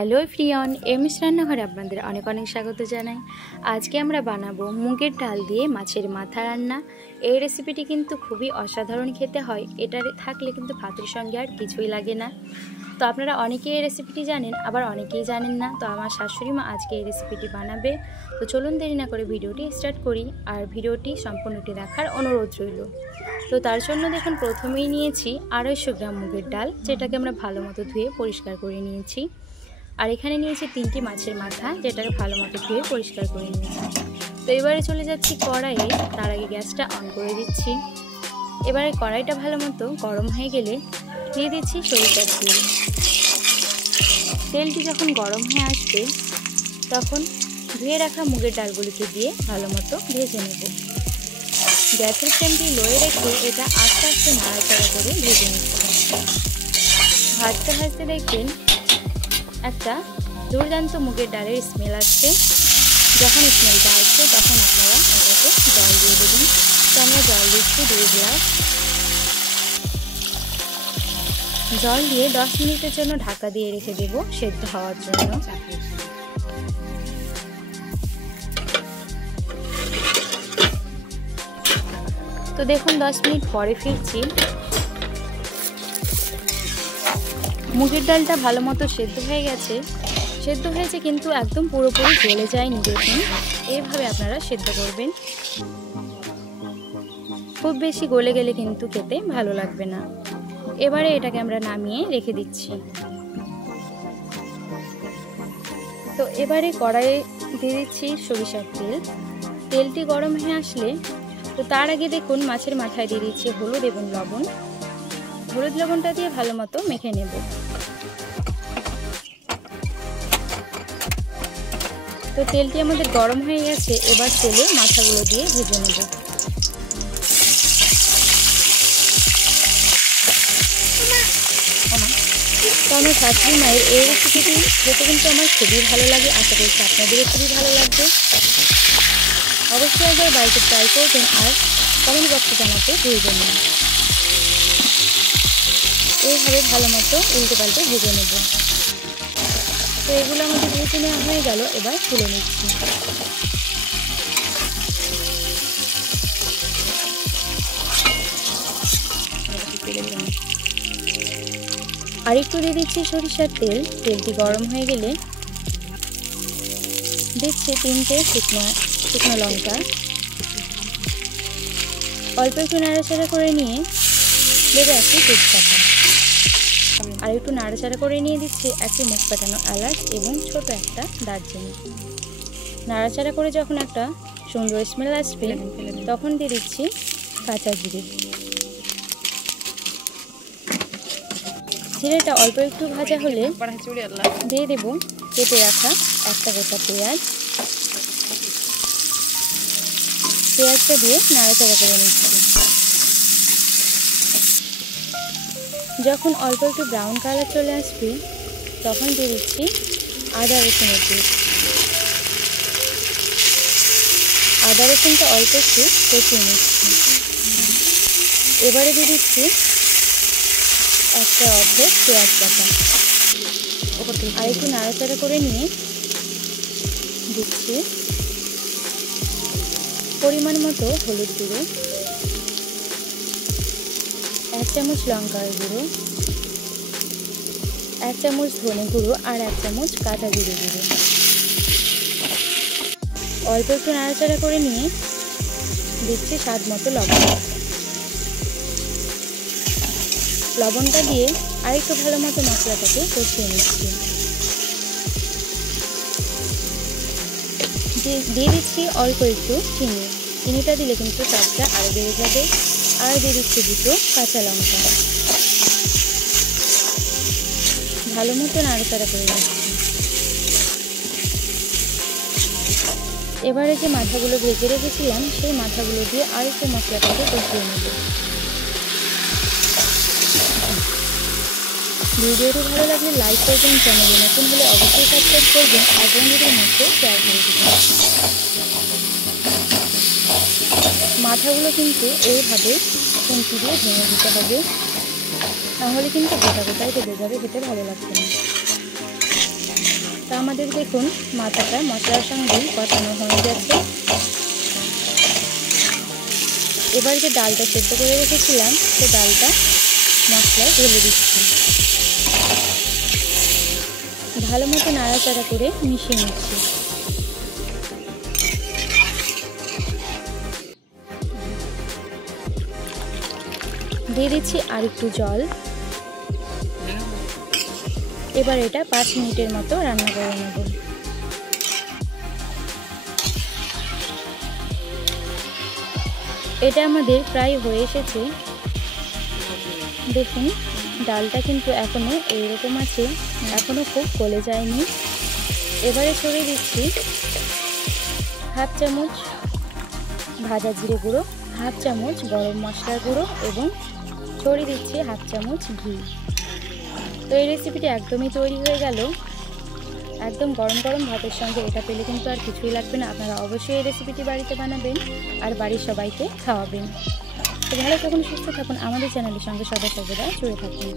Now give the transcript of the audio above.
Hello ফ্রিয়ন, MS রান্নাঘরে আপনাদের অনেক অনেক স্বাগত জানাই। আজকে আমরা বানাবো মুগের ডাল দিয়ে মাছের মাথা রান্না। এই রেসিপিটি কিন্তু খুবই অসাধারণ খেতে হয়। এটা থাকলে কিন্তু ভাতের সঙ্গে আর কিছুই লাগে না। তো আপনারা অনেকেই এই রেসিপিটি জানেন, আবার অনেকেই জানেন না। তো আমার শাশুড়ি মা আজকে এই রেসিপিটি বানাবে। তো চলুন দেরি না করে ভিডিওটি স্টার্ট করি, আর ভিডিওটি সম্পূর্ণটি দেখার অনুরোধ রইল। তো তার জন্য দেখুন, প্রথমেই নিয়েছি 250 গ্রাম মুগের ডাল, যেটাকে আমরা ভালো মতো ধুয়ে পরিষ্কার করে নিয়েছি। আর এখানে নিয়েছি 3টি মাছের মাথা, যেটাকে ভালো মতো ধুয়ে পরিষ্কার করে নিয়েছি। তো এবারে চলে যাচ্ছি কড়াইয়ে। তার আগে গ্যাসটা অন করে দিচ্ছি। এবারে কড়াইটা ভালো মতো গরম হয়ে গেলে দিয়ে দিচ্ছি সরিষার তেল। তেলটি যখন গরম হয়ে আসবে, তখন ধুয়ে রাখা মুগের ডালগুলিকে দিয়ে ভালো মতো ভেজে নেব। গ্যাসের ফ্লেমটি লোয়ে রেখে এটা আস্তে আস্তে নাড়াচাড়া করে ভেজে নিচ্ছি। ভাজতে ভাজতে দেখবেন একটা দুর্দান্ত মুগের ডালের স্মেল আসছে। যখন স্মেলটা আসছে, তখন আপনারা এটাকে জল দিয়ে দেবেন। তো আমরা জল দিচ্ছি 2 গ্লাস। জল দিয়ে 10 মিনিটের জন্য ঢাকা দিয়ে রেখে দেব সেদ্ধ হওয়ার জন্য। তো দেখুন, 10 মিনিট পরে ফিরছি। মুগের ডালটা ভালো মতো সেদ্ধ হয়ে গেছে। সেদ্ধ হয়েছে কিন্তু একদম পুরোপুরি গলে যায়নি। দেখুন, এইভাবে আপনারা সেদ্ধ করবেন। খুব বেশি গলে গেলে কিন্তু খেতে ভালো লাগবে না। এবারে এটাকে আমরা নামিয়ে রেখে দিচ্ছি। তো এবারে কড়াইয়ে দিয়ে দিচ্ছি সরিষার তেল। তেলটি গরম হয়ে আসলে, তো তার আগে দেখুন মাছের মাথায় দিয়ে দিচ্ছি হলুদ এবং লবণ। হলুদ লবণটা দিয়ে ভালো মতো মেখে নেব। তো তেলটি আমাদের গরম হয়ে গেছে। এবার তেলে মাথাগুলো দিয়ে ভেজে নেব। তো আমার শাশুড়ি মায়ের এই রেসিপিটি খেতে কিন্তু আমার খুবই ভালো লাগে। আশা করছি আপনাদেরও খুবই ভালো লাগবে। অবশ্যই একবার বাড়িতে ট্রাই করবেন, আর কমেন্ট বক্সে জানাতে ভুলবেন না। এইভাবে ভালো মতো উল্টে পাল্টে ভেজে নেব। তো এগুলো আমাদের ভেজে নেওয়া হয়ে গেল। এবার তুলে নিচ্ছি। আর একটু দিয়ে দিচ্ছি সরিষার তেল। তেলটি গরম হয়ে গেলে দিচ্ছি 3টে শুকনো লঙ্কা। অল্প একটু নাড়াচাড়া করে নিয়ে দেবো একটি তেজপাতা। আর একটু নাড়াচাড়া করে নিয়ে দিচ্ছি একটি মুখ ফাটানো এলাচ এবং ছোট একটা দারচিনি। নাড়াচাড়া করে যখন একটা সুন্দর স্মেল আসবে, তখন দিয়ে দিচ্ছি কাঁচা জিরে। জিরেটা অল্প একটু ভাজা হলে দিয়ে দেব কেটে রাখা একটা গোটা পেঁয়াজ। পেঁয়াজটা দিয়ে নাড়াচাড়া করে নিচ্ছি। যখন অল্প একটু ব্রাউন কালার চলে আসবে, তখন দিয়ে দিচ্ছি আদা রসুনের পেস্ট। আদা রসুনটা অল্প একটু কষিয়ে নিচ্ছি। এবারে দিয়ে দিচ্ছি একটা অর্ধেক পেঁয়াজ বাটা। আর একটু নাড়াচাড়া করে নিয়ে দিচ্ছি পরিমাণ মতো হলুদ গুঁড়ো, 1 চামচ লঙ্কার গুঁড়ো, 1 চামচ ধনে গুঁড়ো, আর 1 চামচ কাঁচা জিরে গুঁড়ো। অল্প একটু নাড়াচাড়া করে নিয়ে দিচ্ছি স্বাদ মতো লবণ। লবণটা দিয়ে আরেকটু ভালো মতো মশলাটাকে কষিয়ে নিচ্ছি। দিয়ে দিচ্ছি অল্প একটু চিনি। চিনিটা দিলে কিন্তু স্বাদটা আরও বেড়ে যাবে। আর দিয়ে দিচ্ছি 2 কাঁচা লঙ্কা। ভালো মতো নাড়াচাড়া করে নিচ্ছি। এবারে যে মাথাগুলো ভেজে রেখেছিলাম, সেই মাথাগুলো দিয়ে আর একটু মশলাটাকে কষিয়ে নেব। ভিডিওটি ভালো লাগলে লাইক করবেন, চ্যানেলে নতুন হলে অবশ্যই সাবস্ক্রাইব করবেন, আর বন্ধুদের মধ্যে শেয়ার করে দেবেন। মাথাগুলো কিন্তু এইভাবে খুন্তি দিয়ে ভেঙে দিতে হবে, নাহলে কিন্তু গোটা গোটায় বেঁধে যাবে, খেতে ভালো লাগবে না। তো আমাদের দেখুন মাথাটা মশলার সঙ্গে কষানো হয়ে গেছে। এবার যে ডালটা সেদ্ধ করে রেখেছিলাম সে ডালটা মশলায় ঢেলে দিচ্ছি। ভালো মতো নাড়াচাড়া করে মিশিয়ে নিচ্ছি। দিয়ে দিচ্ছি আর একটু জল। এবার এটা 5 মিনিটের মতো রান্না করে নেব। এটা আমাদের প্রায় হয়ে এসেছে। দেখুন ডালটা কিন্তু এখনো এইরকম আছে, এখনো খুব গলে যায়নি। এবারে ছড়িয়ে দিচ্ছি হাফ চামচ ভাজা জিরে গুঁড়ো, হাফ চামচ গরম মশলার গুঁড়ো এবং ছড়িয়ে দিচ্ছি হাফ চামচ ঘি। তো এই রেসিপিটি একদমই তৈরি হয়ে গেল। একদম গরম গরম ভাতের সঙ্গে এটা পেলে কিন্তু আর কিছুই লাগবে না। আপনারা অবশ্যই এই রেসিপিটি বাড়িতে বানাবেন আর বাড়ির সবাইকে খাওয়াবেন। তো ভালো থাকুন, সুস্থ থাকুন, আমাদের চ্যানেলের সঙ্গে সদা সর্বদা জুড়ে থাকুন।